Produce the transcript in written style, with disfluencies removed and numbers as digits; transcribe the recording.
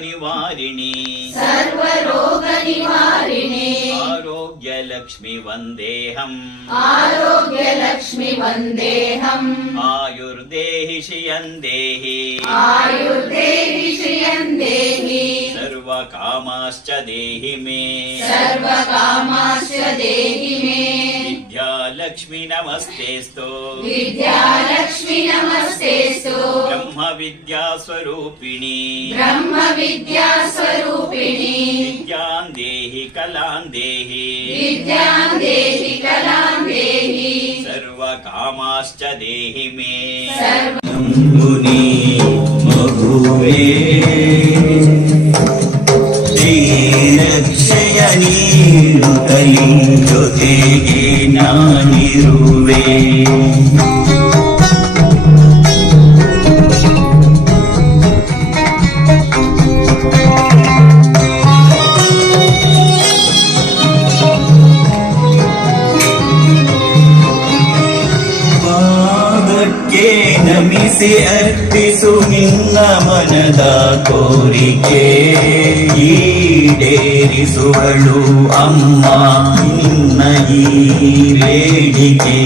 निवारिणी आरोग्य लक्ष्मी वन्देहम् आयुर्देहि श्रियं देहि सर्वकामाश्च देहि मे विद्यालक्ष्मी नमस्तेस्तु ब्रह्म विद्यास्वरूपिणी विद्यां देहि कलां देहि सर्वकामाश्च देहि मे मुनि मगुवे ಶ್ರೀರಕ್ಷಯನೀರುತ್ತಲಿ ಜೊತೆಗೆ ನಾನಿರುವೆ ಪಾದಕ್ಕೆ ನಮಿಸಿ ಅರ್ಪಿಸು ನಿನ್ನ ಮನದ ಕೋರಿಕೆ ಈಡೇರಿಸುವಳು ಅಮ್ಮ ನಿನ್ನ ಈ ಬೇಡಿಕೆ